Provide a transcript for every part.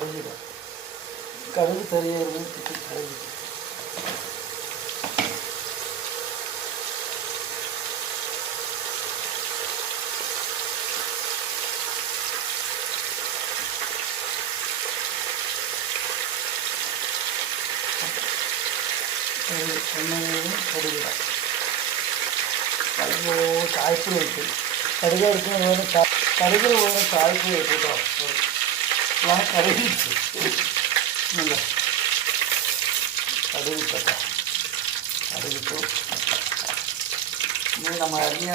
കടുകിടുക. കടുക് ചെറിയൊരു കടുക് എണ്ണയും കടുകിടാം. കടുക് ചായപ്പൊടി വെച്ച് കടുക് എടുക്കുന്നതുപോലെ കടുക് പോലെ ചായപ്പൊടി വെച്ചു കേട്ടോ. ഞാൻ കടുക് ഇട്ടു നല്ല കടുകിട്ടോ. കടുകിട്ടു. ഇനി നമ്മൾ അരിഞ്ഞ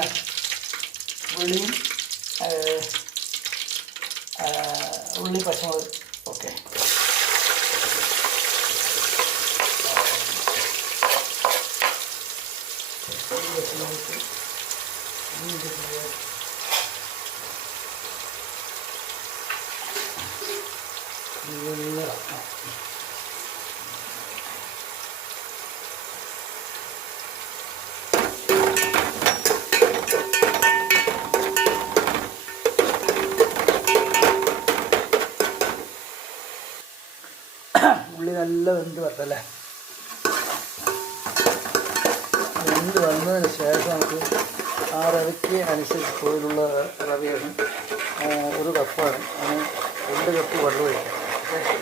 ഉള്ളിയും ഉള്ളി പച്ചമുളക് ഓക്കെ ഉള്ളി നല്ല വെന്ത് വരട്ടല്ലേ. വെന്ത് വന്നതിന് ശേഷം നമുക്ക് ആ റവയ്ക്ക് അനുസരിച്ച് പോലുള്ള റവയാണ്. 1 കപ്പാണ്. അതിന് 2 കപ്പ് വെള്ളം ഒഴിക്കാം. ഓക്കെ,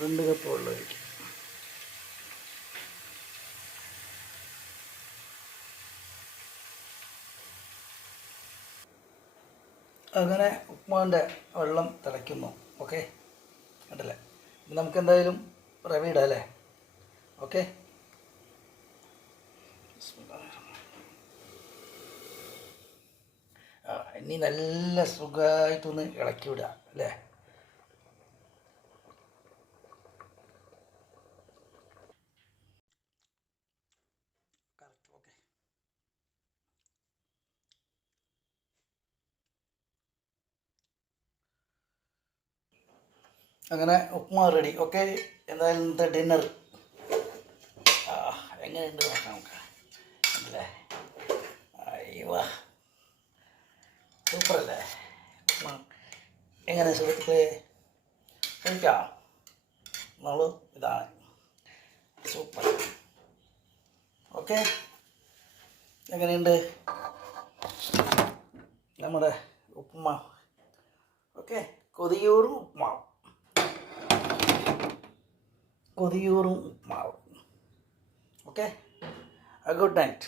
2 കപ്പ് വെള്ളം ഒഴിക്കാം. അങ്ങനെ ഉപ്മാവിൻ്റെ വെള്ളം തിളയ്ക്കുന്നു. ഓക്കെ, കണ്ടല്ലേ. നമുക്ക് എന്തായാലും റവ ഇടാം അല്ലേ. ഓക്കെ, ഇനി നല്ല സുഖമായിട്ടൊന്ന് ഇളക്കി വിടുക അല്ലേ. അങ്ങനെ ഉപ്മാവ് റെഡി. ഓക്കെ, എന്തായാലും ഇന്നത്തെ ഡിന്നർ എങ്ങനെയുണ്ട് നോക്കാം നമുക്ക് അല്ലേ. അയ്യോ, സൂപ്പറല്ലേ ഉപ്മാവ്. എങ്ങനെ സുഹൃത്തുക്കളെ കഴിക്കാം? നമ്മൾ ഇതാണ് സൂപ്പർ. ഓക്കെ, എങ്ങനെയുണ്ട് നമ്മുടെ ഉപ്മാവ്? ഓക്കെ, കൊതിയൂറും ഉപ്മാവ്. കൊതിയൂറും ഉപ്മാവ്. Okay, good night.